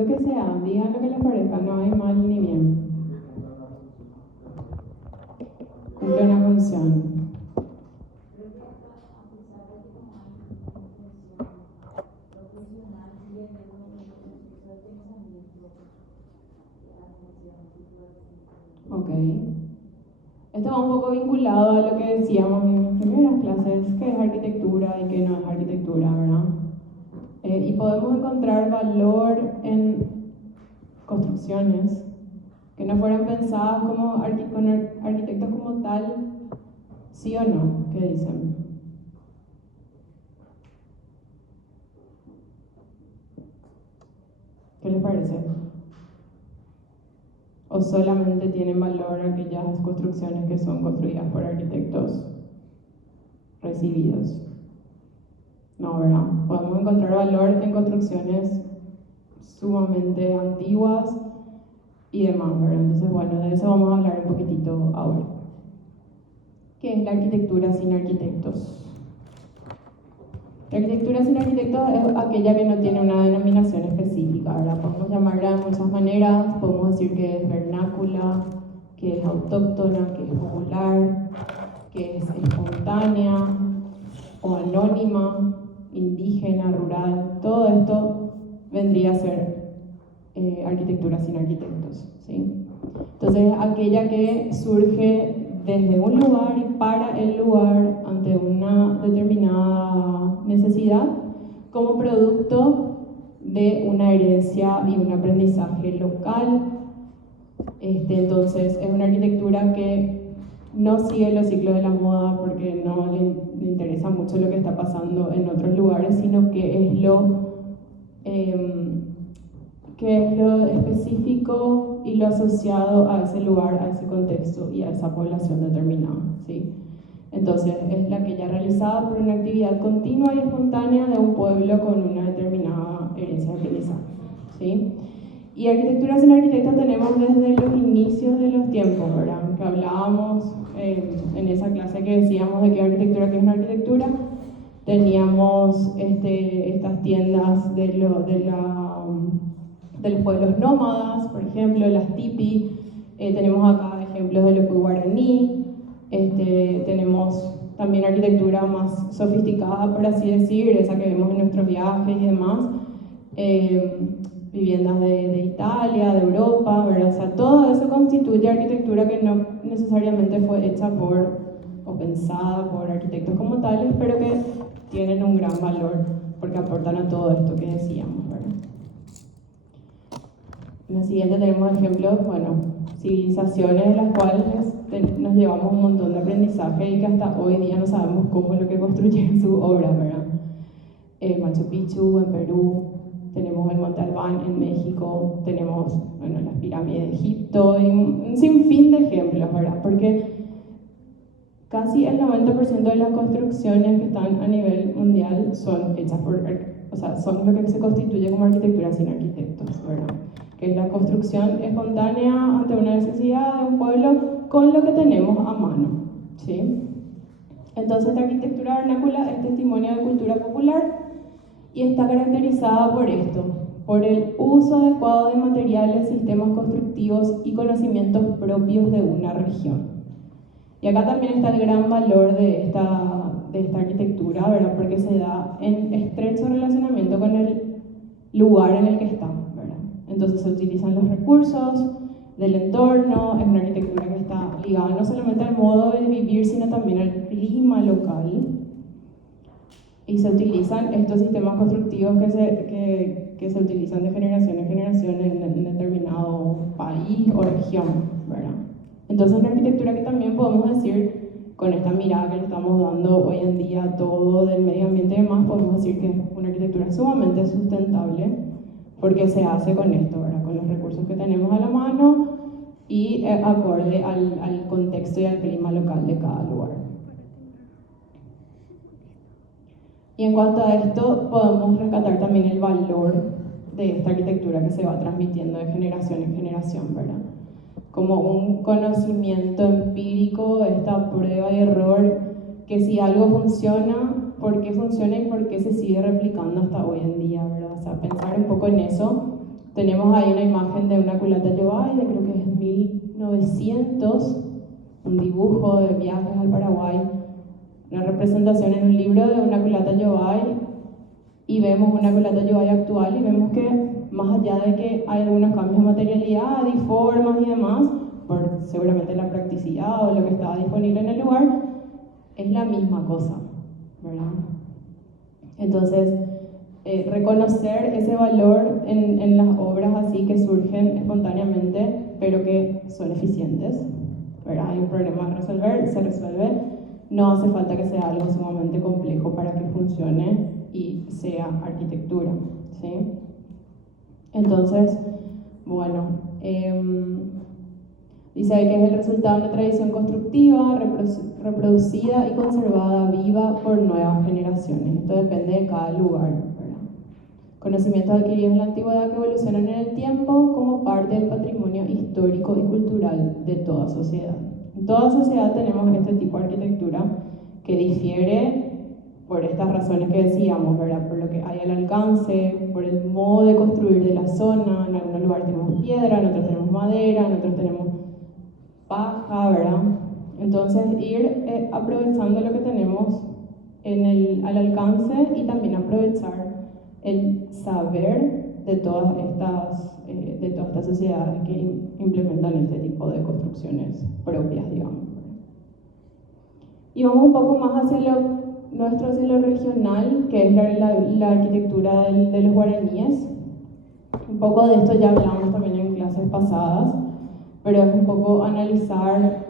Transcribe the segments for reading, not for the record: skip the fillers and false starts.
Lo que sea, digan lo que les parezca, no hay mal ni bien. Cumple una función. Ok. Esto va un poco vinculado a lo que decíamos en las primeras clases, que es arquitectura y que no es arquitectura, ¿verdad? Y podemos encontrar valor en construcciones que no fueran pensadas como con arquitectos como tal, ¿sí o no? ¿Qué dicen? ¿Qué les parece? ¿O solamente tienen valor aquellas construcciones que son construidas por arquitectos recibidos? No, ¿verdad? Podemos encontrar valor en construcciones sumamente antiguas y demás, ¿verdad? Entonces, bueno, de eso vamos a hablar un poquitito ahora. ¿Qué es la arquitectura sin arquitectos? La arquitectura sin arquitectos es aquella que no tiene una denominación específica, ¿verdad? Podemos llamarla de muchas maneras, podemos decir que es vernácula, que es autóctona, que es popular, que es espontánea o anónima, indígena, rural. Todo esto vendría a ser arquitectura sin arquitectos, ¿sí? Entonces, aquella que surge desde un lugar y para el lugar ante una determinada necesidad como producto de una herencia y un aprendizaje local. Entonces, es una arquitectura que no sigue los ciclos de la moda porque no le interesa mucho lo que está pasando en otros lugares, sino que es lo específico y lo asociado a ese lugar, a ese contexto y a esa población determinada, ¿sí? Entonces, es aquella realizada por una actividad continua y espontánea de un pueblo con una determinada herencia de aprendizaje, ¿sí? Y arquitectura sin arquitectos tenemos desde los inicios de los tiempos, ¿verdad? Que hablábamos en esa clase que decíamos de qué arquitectura, qué es una arquitectura. Teníamos estas tiendas de los pueblos nómadas, por ejemplo, las tipi. Tenemos acá ejemplos de Lepuy guaraní. Tenemos también arquitectura más sofisticada, por así decir, esa que vemos en nuestros viajes y demás. Viviendas de Italia, de Europa, ¿verdad? O sea, todo eso constituye arquitectura que no necesariamente fue hecha o pensada por arquitectos como tales, pero que tienen un gran valor porque aportan a todo esto que decíamos, ¿verdad? En la siguiente tenemos ejemplos, bueno, civilizaciones de las cuales nos llevamos un montón de aprendizaje y que hasta hoy día no sabemos cómo es lo que construyeron su obra, ¿verdad? Machu Picchu en Perú, tenemos el Monte Albán en México, tenemos, bueno, las pirámides de Egipto y un sinfín de ejemplos, ¿verdad? Porque casi el 90% de las construcciones que están a nivel mundial son hechas son lo que se constituye como arquitectura sin arquitectos, ¿verdad? Que es la construcción espontánea ante una necesidad de un pueblo con lo que tenemos a mano, ¿sí? Entonces, la arquitectura vernácula es testimonio de cultura popular y está caracterizada por esto, por el uso adecuado de materiales, sistemas constructivos y conocimientos propios de una región. Y acá también está el gran valor de esta arquitectura, ¿verdad? Porque se da en estrecho relacionamiento con el lugar en el que está, ¿verdad? Entonces se utilizan los recursos del entorno, es una arquitectura que está ligada no solamente al modo de vivir, sino también al clima local. Y se utilizan estos sistemas constructivos que se utilizan de generación en generación en determinado país o región, ¿verdad? Entonces, una arquitectura que también podemos decir, con esta mirada que le estamos dando hoy en día a todo del medio ambiente y demás, podemos decir que es una arquitectura sumamente sustentable porque se hace con esto, ¿verdad? Con los recursos que tenemos a la mano y acorde al contexto y al clima local de cada lugar. Y en cuanto a esto, podemos rescatar también el valor de esta arquitectura que se va transmitiendo de generación en generación, ¿verdad? Como un conocimiento empírico, esta prueba y error, que si algo funciona, por qué funciona y por qué se sigue replicando hasta hoy en día, ¿verdad? O sea, pensar un poco en eso Tenemos ahí una imagen de una culata Yoay, de creo que es 1900, un dibujo de viajes al Paraguay, una representación en un libro de una culata Yoay, y vemos una culata Yoay actual y vemos que más allá de que hay algunos cambios de materialidad y formas y demás, por seguramente la practicidad o lo que estaba disponible en el lugar, es la misma cosa, ¿verdad? Entonces, reconocer ese valor en las obras así que surgen espontáneamente, pero que son eficientes, ¿verdad? Hay un problema a resolver, se resuelve, no hace falta que sea algo sumamente complejo para que funcione y sea arquitectura, ¿sí? Entonces, bueno, dice ahí que es el resultado de una tradición constructiva, reproducida y conservada viva por nuevas generaciones. Esto depende de cada lugar, ¿verdad? Conocimientos adquiridos en la antigüedad que evolucionan en el tiempo como parte del patrimonio histórico y cultural de toda sociedad. En toda sociedad tenemos este tipo de arquitectura que difiere por estas razones que decíamos, ¿verdad? Por lo que hay al alcance, por el modo de construir de la zona. En algunos lugares tenemos piedra, en otros tenemos madera, en otros tenemos paja, ¿verdad? Entonces, ir aprovechando lo que tenemos al alcance y también aprovechar el saber de todas estas sociedades que implementan este tipo de construcciones propias, digamos. Y vamos un poco más hacia lo regional, que es la arquitectura de los guaraníes. Un poco de esto ya hablamos también en clases pasadas, pero es un poco analizar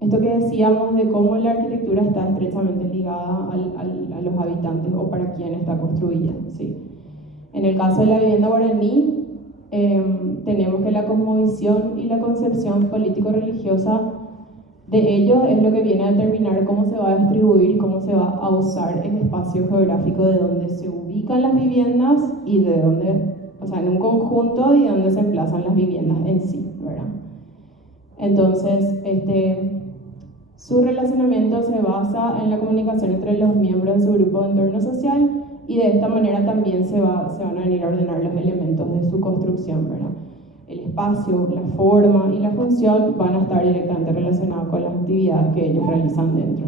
esto que decíamos de cómo la arquitectura está estrechamente ligada a los habitantes o para quién está construida, ¿sí? En el caso de la vivienda guaraní, tenemos que la cosmovisión y la concepción político-religiosa de ello es lo que viene a determinar cómo se va a distribuir y cómo se va a usar el espacio geográfico de donde se ubican las viviendas y de donde, o sea, en un conjunto y de donde se emplazan las viviendas en sí, ¿verdad? Entonces, su relacionamiento se basa en la comunicación entre los miembros de su grupo de entorno social y de esta manera también se van a venir a ordenar los elementos de su construcción, ¿verdad? El espacio, la forma y la función van a estar directamente relacionados con las actividades que ellos realizan dentro.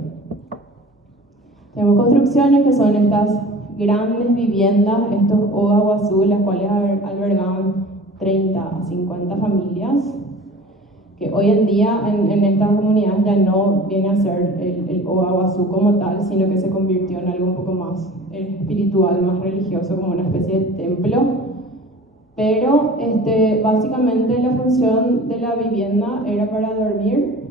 Tenemos construcciones que son estas grandes viviendas, estos hogar guazú, las cuales albergan 30 a 50 familias, que hoy en día en estas comunidades ya no viene a ser el hogar guazú como tal, sino que se convirtió en algo un poco más espiritual, más religioso, como una especie de templo. Pero básicamente la función de la vivienda era para dormir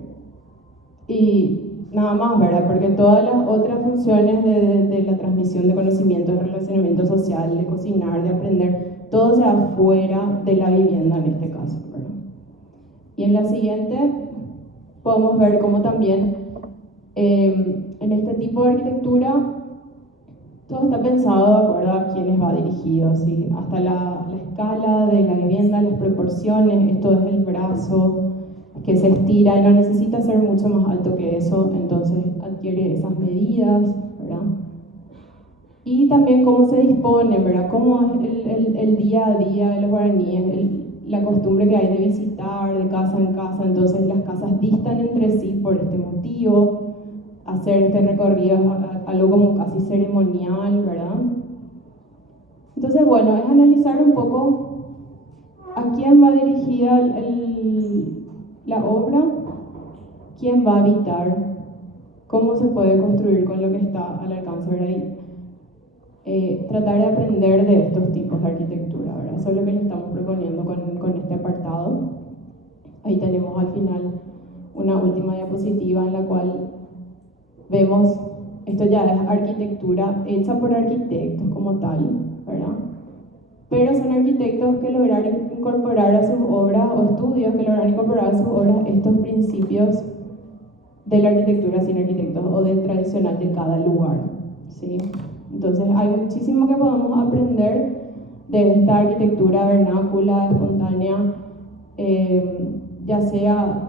y nada más, ¿verdad? Porque todas las otras funciones de la transmisión de conocimientos, de relacionamiento social, de cocinar, de aprender, todo se da fuera de la vivienda en este caso, ¿verdad? Y en la siguiente podemos ver cómo también en este tipo de arquitectura todo está pensado de acuerdo a quiénes va dirigido, ¿sí? Hasta la escala de la vivienda, las proporciones, esto es el brazo que se estira, no necesita ser mucho más alto que eso, entonces adquiere esas medidas, ¿verdad? Y también cómo se dispone, ¿verdad? Cómo es el día a día de los guaraníes, la costumbre que hay de visitar de casa en casa, entonces las casas distan entre sí por este motivo. Hacer este recorrido es algo como casi ceremonial, ¿verdad? Entonces, bueno, es analizar un poco a quién va dirigida la obra, quién va a habitar, cómo se puede construir con lo que está al alcance, ¿verdad? Tratar de aprender de estos tipos de arquitectura, ¿verdad? Eso es lo que le estamos proponiendo con este apartado. Ahí tenemos al final una última diapositiva en la cual vemos, esto ya es arquitectura hecha por arquitectos como tal, ¿verdad? Pero son arquitectos que lograron incorporar a sus obras, o estudios que lograron incorporar a sus obras estos principios de la arquitectura sin arquitectos o del tradicional de cada lugar, ¿sí? Entonces hay muchísimo que podemos aprender de esta arquitectura vernácula, espontánea, ya sea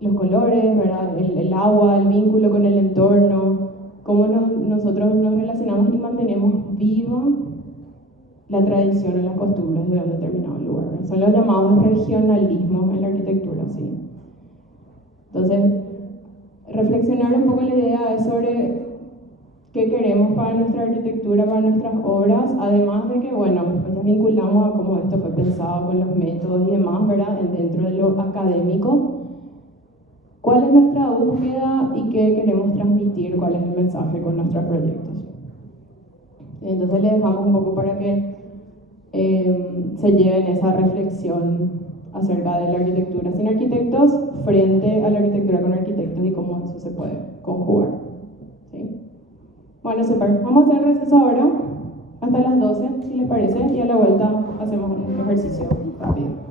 los colores, ¿verdad? El agua, el vínculo con el entorno, cómo nosotros nos relacionamos y mantenemos viva la tradición o las costumbres de un determinado lugar. Son los llamados regionalismos en la arquitectura, ¿sí? Entonces, reflexionar un poco la idea es sobre qué queremos para nuestra arquitectura, para nuestras obras, además de que, bueno, pues ya vinculamos a cómo esto fue pensado con los métodos y demás, ¿verdad? Dentro de lo académico. ¿Cuál es nuestra búsqueda y qué queremos transmitir? ¿Cuál es el mensaje con nuestros proyectos? Entonces les dejamos un poco para que se lleven esa reflexión acerca de la arquitectura sin arquitectos frente a la arquitectura con arquitectos y cómo eso se puede conjugar. ¿Sí? Bueno, súper. Vamos a hacer receso ahora hasta las 12, si les parece, y a la vuelta hacemos un ejercicio rápido.